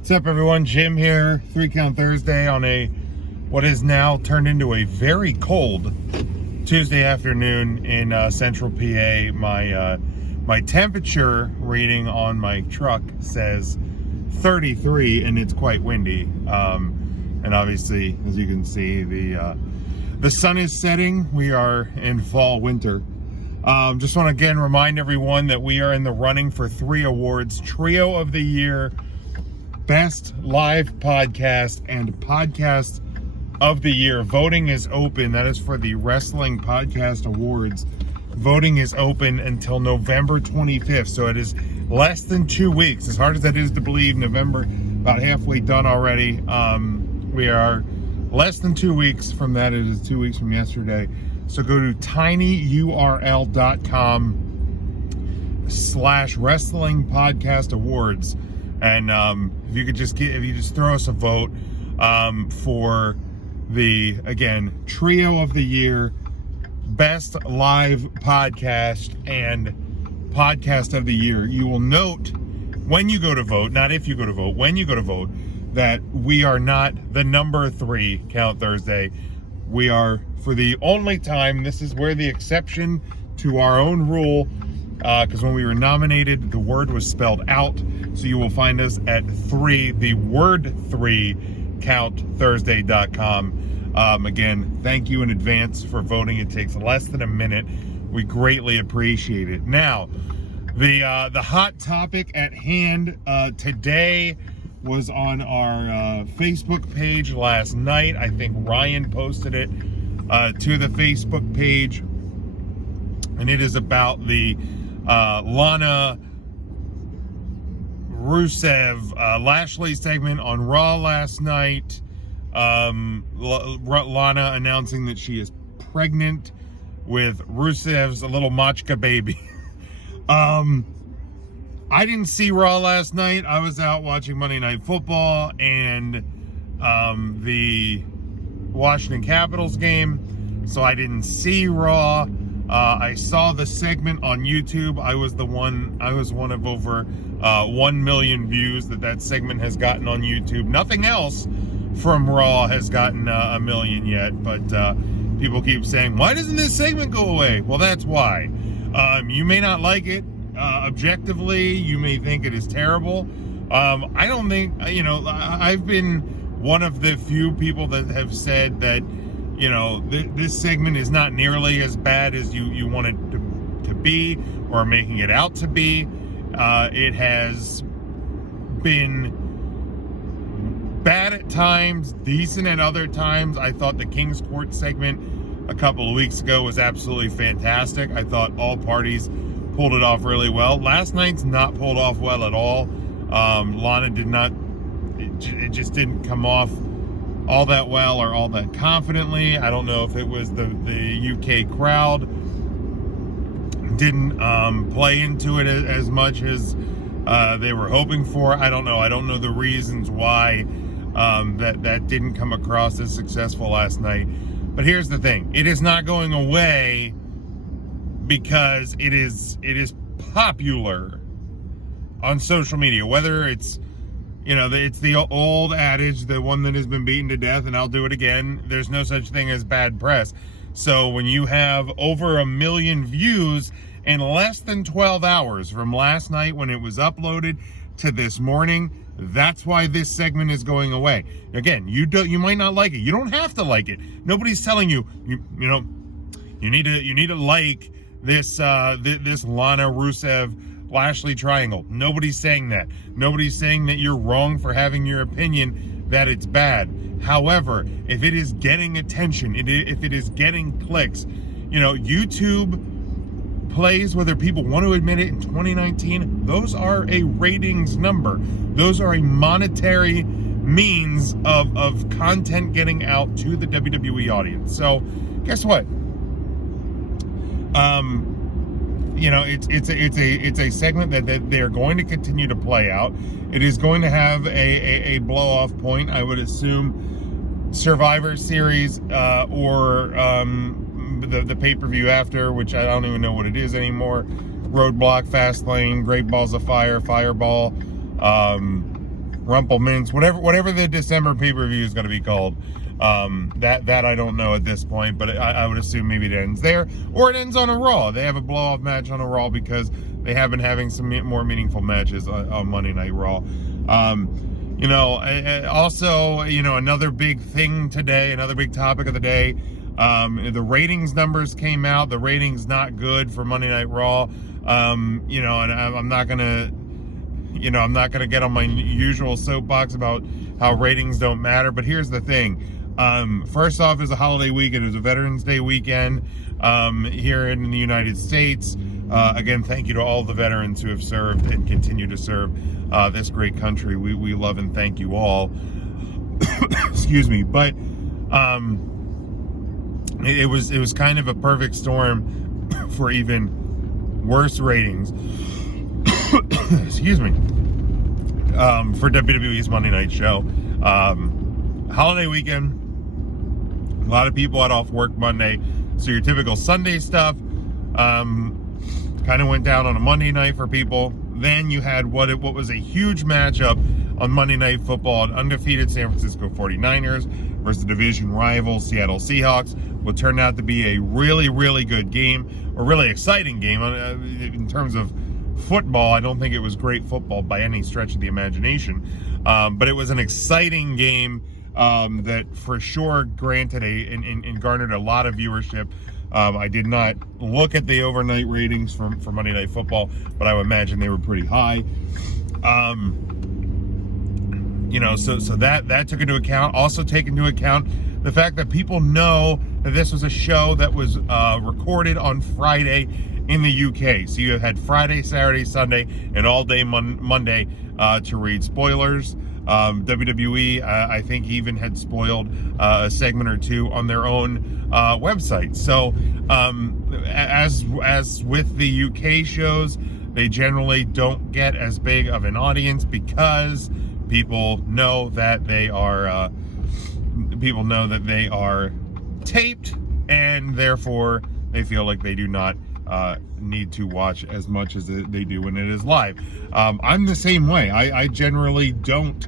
What's up, everyone? Jim here. 3 Count Thursday on what is now turned into a very cold Tuesday afternoon in central PA. My temperature reading on my truck says 33, and it's quite windy. And obviously, as you can see, the sun is setting. We are in fall winter. Just want to again remind everyone that we are in the running for 3 awards: Trio of the Year, Best Live Podcast, and Podcast of the Year. Voting is open. That is for the Wrestling Podcast Awards. Voting is open until November 25th, so it is less than 2 weeks. As hard as that is to believe, November about halfway done already. We are less than 2 weeks from that. It is 2 weeks from yesterday. So go to tinyurl.com/Wrestling Podcast Awards. And if you just throw us a vote for the, again, Trio of the Year, Best Live Podcast, and Podcast of the Year. You will note when you go to vote, not if you go to vote, when you go to vote, that we are not the number 3 Count Thursday. We are, for the only time, this is where the exception to our own rule, because when we were nominated, the word was spelled out. So you will find us at 3, the word 3, CountThursday.com. Again, thank you in advance for voting. It takes less than a minute. We greatly appreciate it. Now, the hot topic at hand today was on our Facebook page last night. I think Ryan posted it to the Facebook page, and it is about the Lana Rusev Lashley segment on Raw last night. Lana announcing that she is pregnant with Rusev's little Machka baby. I didn't see Raw last night. I was out watching Monday Night Football and the Washington Capitals game, so I didn't see Raw. I saw the segment on YouTube. I was one of over 1 million views that segment has gotten on YouTube. Nothing else from Raw has gotten a million yet, but people keep saying, why doesn't this segment go away? Well, that's why. You may not like it. Objectively, you may think it is terrible. I don't think, I've been one of the few people that have said that, this segment is not nearly as bad as you want it to be, or making it out to be. It has been bad at times, decent at other times. I thought the King's Court segment a couple of weeks ago was absolutely fantastic. I thought all parties pulled it off really well. Last night's not pulled off well at all. Lana did not, it just didn't come off all that well or all that confidently. I don't know if it was the UK crowd didn't play into it as much as they were hoping for. I don't know. I don't know the reasons why that didn't come across as successful last night. But here's the thing. It is not going away because it is popular on social media, whether it's, it's the old adage, the one that has been beaten to death, and I'll do it again. There's no such thing as bad press. So when you have over 1 million views in less than 12 hours from last night when it was uploaded to this morning, that's why this segment is going away. Again, you might not like it. You don't have to like it. Nobody's telling you you need to like this this Lana Rusev Lashley triangle. Nobody's saying that. Nobody's saying that you're wrong for having your opinion that it's bad. However, if it is getting attention, if it is getting clicks, YouTube plays, whether people want to admit it, in 2019, those are a ratings number. Those are a monetary means of content getting out to the WWE audience. So guess what? It's a segment that they're going to continue to play out. It is going to have a blow off point. I would assume Survivor Series or the pay-per-view after, which I don't even know what it is anymore. Roadblock, Fastlane, Great Balls of Fire, Fireball. Rumpelmints, whatever the December pay-per-view is going to be called. That I don't know at this point, but I would assume maybe it ends there, or it ends on a Raw. They have a blow-off match on a Raw because they have been having some more meaningful matches on Monday Night Raw. Also, another big thing today, another big topic of the day, the ratings numbers came out. The ratings not good for Monday Night Raw. And I'm not gonna get on my usual soapbox about how ratings don't matter, but here's the thing. First off, it's a holiday weekend. It was a Veterans Day weekend here in the United States. Again, thank you to all the veterans who have served and continue to serve this great country. We love and thank you all. Excuse me, but it was kind of a perfect storm for even worse ratings. Excuse me. For WWE's Monday Night show. Holiday weekend. A lot of people had off work Monday, so your typical Sunday stuff kind of went down on a Monday night for people. Then you had what was a huge matchup on Monday Night Football, an undefeated San Francisco 49ers versus the division rival Seattle Seahawks. What turned out to be a really, really good game, a really exciting game in terms of football. I don't think it was great football by any stretch of the imagination, but it was an exciting game that for sure granted and garnered a lot of viewership. I did not look at the overnight ratings for Monday Night Football, but I would imagine they were pretty high. So that took into account. Also take into account the fact that people know that this was a show that was recorded on Friday in the UK. So you had Friday, Saturday, Sunday, and all day Monday to read spoilers. WWE, I think, even had spoiled a segment or two on their own website. So as with the UK shows, they generally don't get as big of an audience because people know that they are taped, and therefore they feel like they do not need to watch as much as they do when it is live. I'm the same way. I generally don't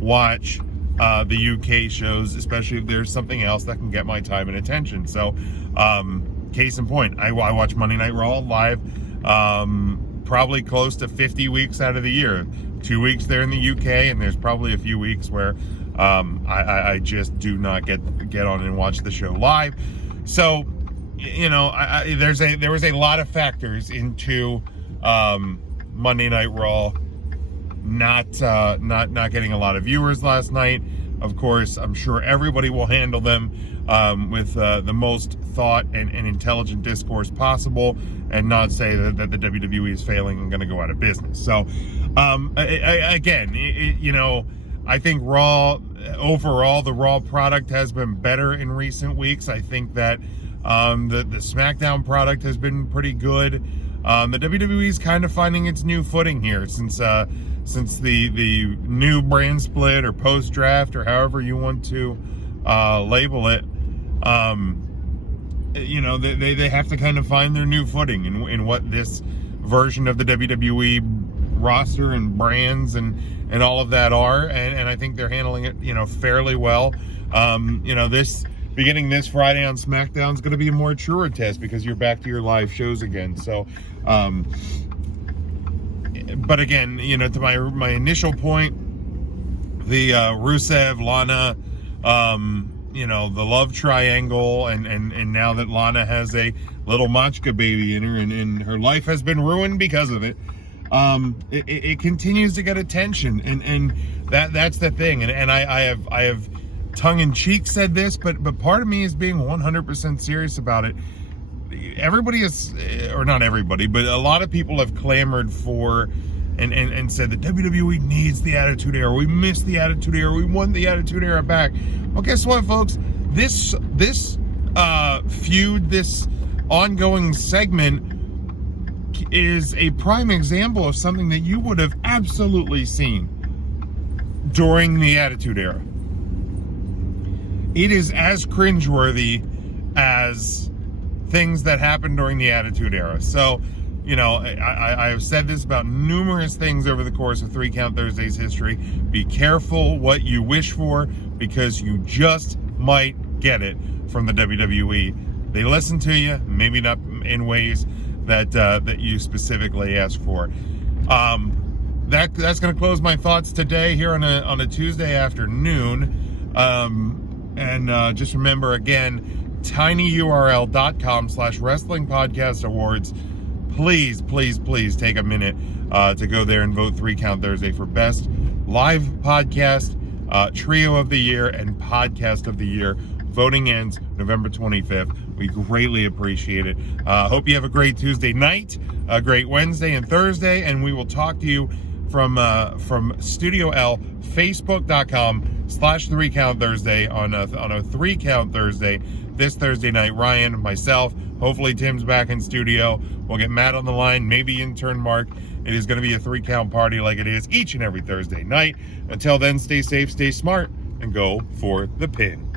watch the UK shows, especially if there's something else that can get my time and attention. So case in point, I watch Monday Night Raw live probably close to 50 weeks out of the year. 2 weeks there in the UK, and there's probably a few weeks where I just do not get on and watch the show live. So there was a lot of factors into Monday Night Raw not getting a lot of viewers last night. Of course, I'm sure everybody will handle them with the most thought and intelligent discourse possible, and not say that the WWE is failing and going to go out of business. So, again, I think Raw, overall, the Raw product has been better in recent weeks. I think that the SmackDown product has been pretty good. The WWE is kind of finding its new footing here since the new brand split or post-draft or however you want to label it. They have to kind of find their new footing in what this version of the WWE roster and brands and all of that are, and I think they're handling it fairly well. Beginning this Friday on SmackDown is going to be a more truer test because you're back to your live shows again. So but again, to my initial point, the Rusev, Lana, the love triangle, and now that Lana has a little Machka baby in her, and her life has been ruined because of it, it continues to get attention, and that's the thing. And I have tongue-in-cheek said this, but part of me is being 100% serious about it. Everybody is, or not everybody, but a lot of people have clamored for and said that WWE needs the Attitude Era. We missed the Attitude Era. We want the Attitude Era back. Well, guess what, folks? This feud, this ongoing segment, is a prime example of something that you would have absolutely seen during the Attitude Era. It is as cringeworthy as things that happened during the Attitude Era. So you know, I have said this about numerous things over the course of 3 Count Thursday's history. Be careful what you wish for, because you just might get it from the WWE. They listen to you, maybe not in ways that you specifically asked for. That's going to close my thoughts today here on a Tuesday afternoon. And just remember again, tinyurl.com/wrestling podcast awards. Please take a minute to go there and vote 3 Count Thursday for best live podcast, trio of the year, and podcast of the year. Voting ends November 25th. We greatly appreciate it. Hope you have a great Tuesday night, a great Wednesday and Thursday, and we will talk to you from Studio L, Facebook.com/3 Count Thursday on a 3 Count Thursday this Thursday night. Ryan, myself, hopefully Tim's back in studio. We'll get Matt on the line, maybe intern Mark. It is going to be a 3 Count party like it is each and every Thursday night. Until then, stay safe, stay smart, and go for the pin.